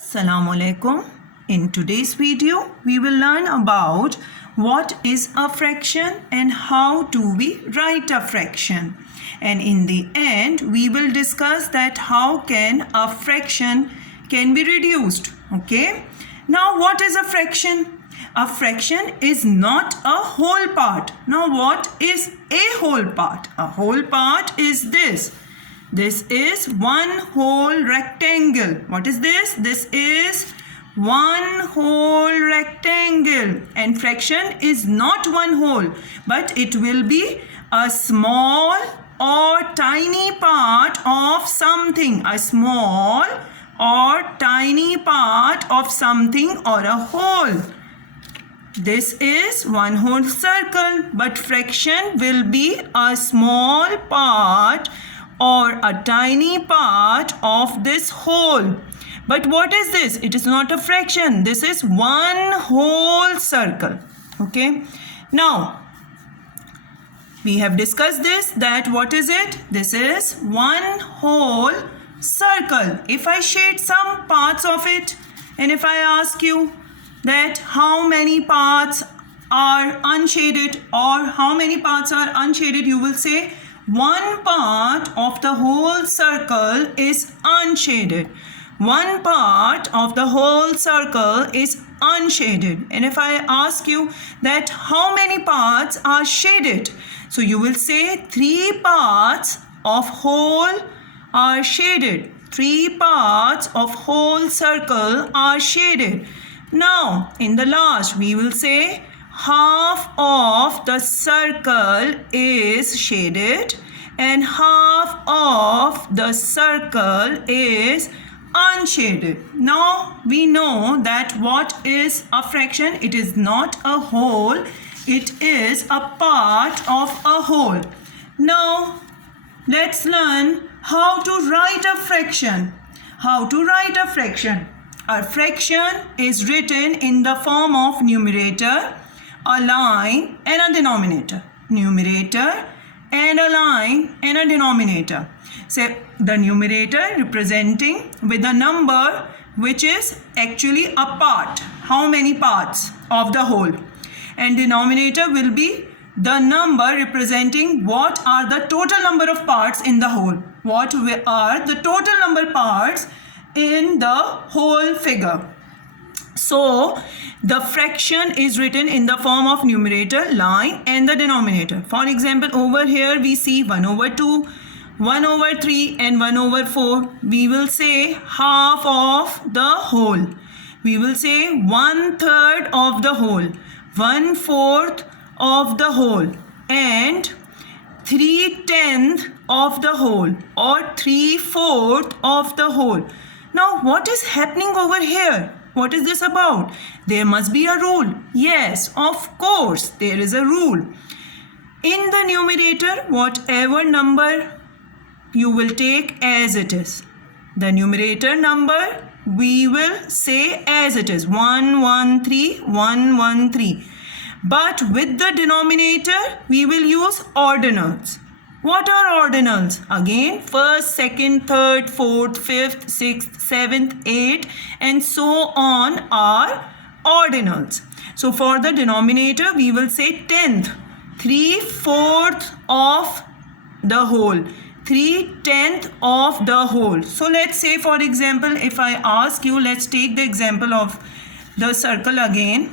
Assalamu alaikum. In today's video, we will learn about what is a fraction and how do we write a fraction. And in the end, we will discuss that how can a fraction can be reduced. Okay. Now, what is a fraction? A fraction is not a whole part. Now, what is a whole part? A whole part is this. This is one whole rectangle. What is this? This is one whole rectangle. And fraction is not one whole, but it will be a small or tiny part of something. A small or tiny part of something or a whole. This is one whole circle, but fraction will be a small part or a tiny part of this whole. But what is this? It is not a fraction. This is one whole circle. Okay. Now, we have discussed this, that what is it? This is one whole circle. If I shade some parts of it, and if I ask you that how many parts are unshaded or how many parts are unshaded, you will say one part of the whole circle is unshaded. One part of the whole circle is unshaded. And if I ask you that how many parts are shaded, so you will say 3 parts of whole are shaded. 3 parts of whole circle are shaded. Now, in the last, we will say half of the circle is shaded and half of the circle is unshaded. Now, we know that what is a fraction? It is not a whole. It is a part of a whole. Now, let's learn how to write a fraction. How to write a fraction? A fraction is written in the form of numerator, a line and a denominator. Numerator and a line and a denominator. So the numerator representing with a number which is actually a part. How many parts of the whole? And denominator will be the number representing what are the total number of parts in the whole. What are the total number parts in the whole figure. So the fraction is written in the form of numerator, line and the denominator. For example, over here we see 1 over 2, 1 over 3 and 1 over 4. We will say half of the whole. We will say 1/3 of the whole, 1/4 of the whole and 3/10 of the whole or 3/4 of the whole. Now, what is happening over here? What is this about? There must be a rule. Yes, of course, there is a rule. In the numerator, whatever number you will take as it is. The numerator number we will say as it is. 113, 113. But with the denominator, we will use ordinals. What are ordinals? Again, first, second, third, fourth, fifth, sixth, seventh, eighth, and so on are ordinals. So for the denominator, we will say 10th, 3/4 of the whole, 3/10 of the whole. So let's say, for example, if I ask you, let's take the example of the circle again.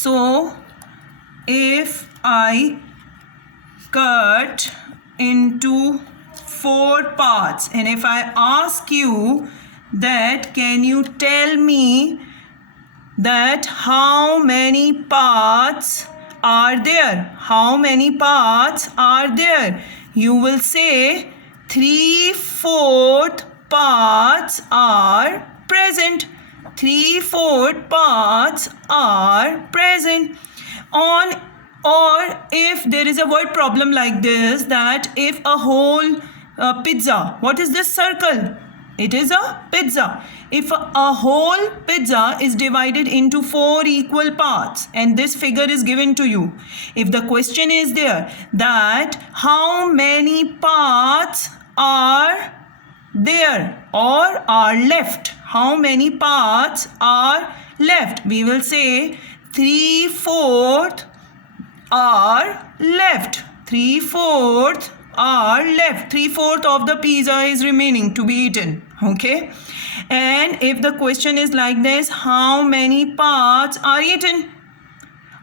So if I cut into 4 parts and if I ask you that can you tell me that how many parts are there? How many parts are there? You will say 3/4 parts are present. 3/4 parts are present. Or if there is a word problem like this, that if a whole pizza, what is this circle? It is a pizza. If a whole pizza is divided into 4 equal parts and this figure is given to you, if the question is there that how many parts are there or are left, how many parts are left? We will say 3/4 are left. 3/4 are left. 3/4 of the pizza is remaining to be eaten. Okay. And if the question is like this, how many parts are eaten?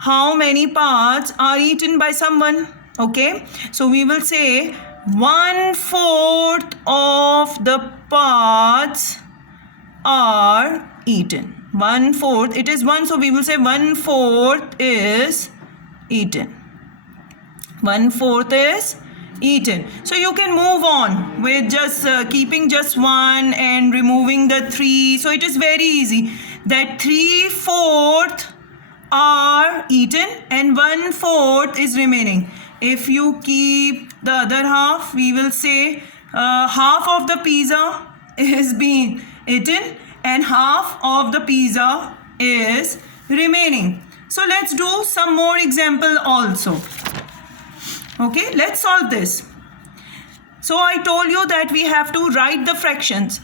How many parts are eaten by someone? Okay. So we will say 1/4 of the parts are eaten. 1/4, it is 1, so we will say 1/4 is eaten. 1/4 is eaten. So you can move on with just keeping just 1 and removing the 3. So it is very easy that 3/4 are eaten and 1/4 is remaining. If you keep the other half, we will say half of the pizza is being eaten and half of the pizza is remaining. So let's do some more example also. Okay, let's solve this. So I told you that we have to write the fractions.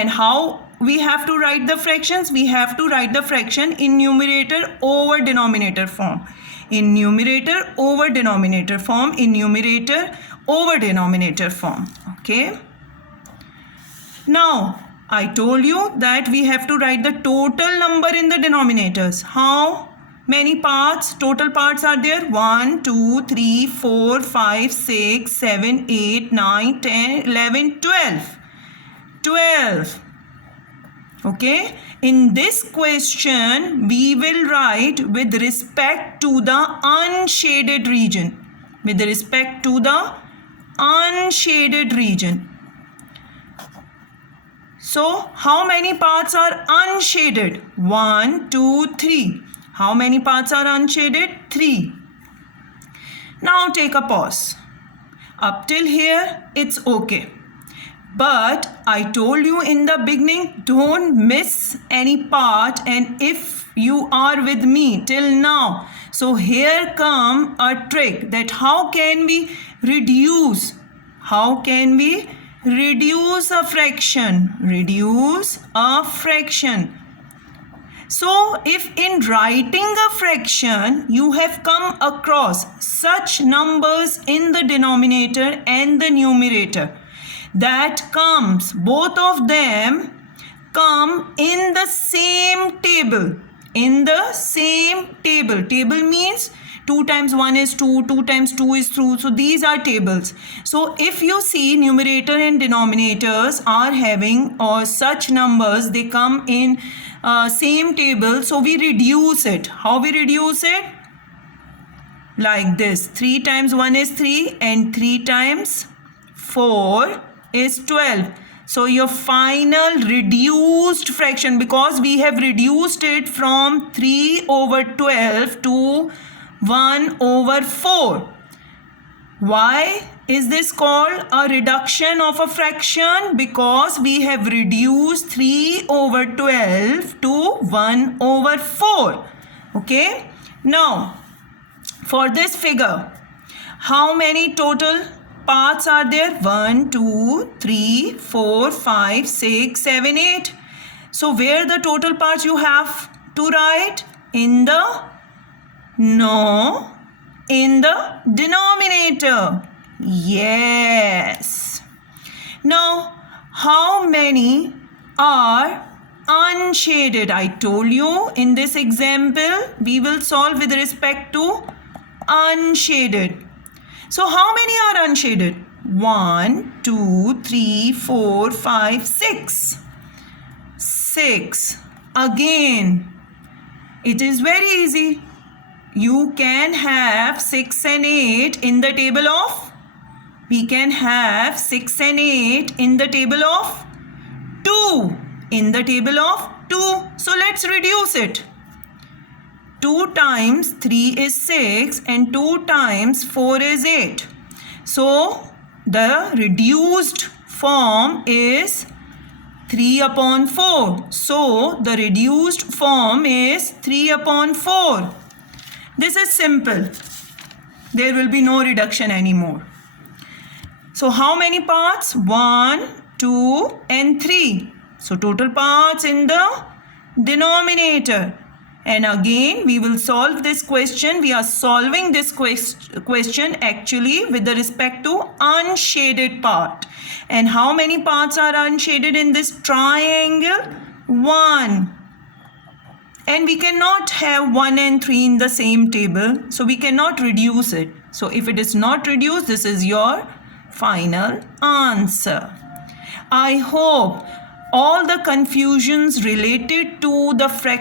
And how we have to write the fractions? We have to write the fraction in numerator over denominator form. In numerator over denominator form. In numerator over denominator form. Okay. Now, I told you that we have to write the total number in the denominators. How many parts? Total parts are there. 1, 2, 3, 4, 5, 6, 7, 8, 9, 10, 11, 12. 12. Okay. In this question, we will write with respect to the unshaded region. With respect to the unshaded region. So, how many parts are unshaded? 1, 2, 3. How many parts are unshaded? 3. Now take a pause. Up till here, it's okay. But I told you in the beginning, don't miss any part. And if you are with me till now, so here come a trick that how can we reduce? How can we reduce a fraction? Reduce a fraction. So if in writing a fraction you have come across such numbers in the denominator and the numerator that comes, both of them come in the same table. In the same table. Table means 2 times 1 is 2, 2 times 2 is 2. So these are tables. So if you see numerator and denominators are having or such numbers, they come in same table. So we reduce it. How we reduce it? Like this. 3 times 1 is 3 and 3 times 4 is 12. So your final reduced fraction, because we have reduced it from 3/12 to 1/4. Why is this called a reduction of a fraction? Because we have reduced 3/12 to 1/4. Okay. Now, for this figure, how many total parts are there? 1, 2, 3, 4, 5, 6, 7, 8. So where the total parts you have to write? In the denominator. Yes. Now, how many are unshaded? I told you in this example, we will solve with respect to unshaded. So how many are unshaded? 1, 2, 3, 4, 5, 6. 6. Again, it is very easy. You can have 6 and 8 in the table of, we can have 6 and 8 in the table of 2. In the table of 2. So let's reduce it. 2 times 3 is 6 and 2 times 4 is 8. So the reduced form is 3/4. So the reduced form is 3/4. This is simple. There will be no reduction anymore. So how many parts? 1, 2 and 3. So total parts in the denominator. And again we will solve this question. We are solving this question actually with the respect to unshaded part. And how many parts are unshaded in this triangle? 1. And we cannot have 1 and 3 in the same table, so we cannot reduce it. So if it is not reduced, this is your final answer. I hope all the confusions related to the fraction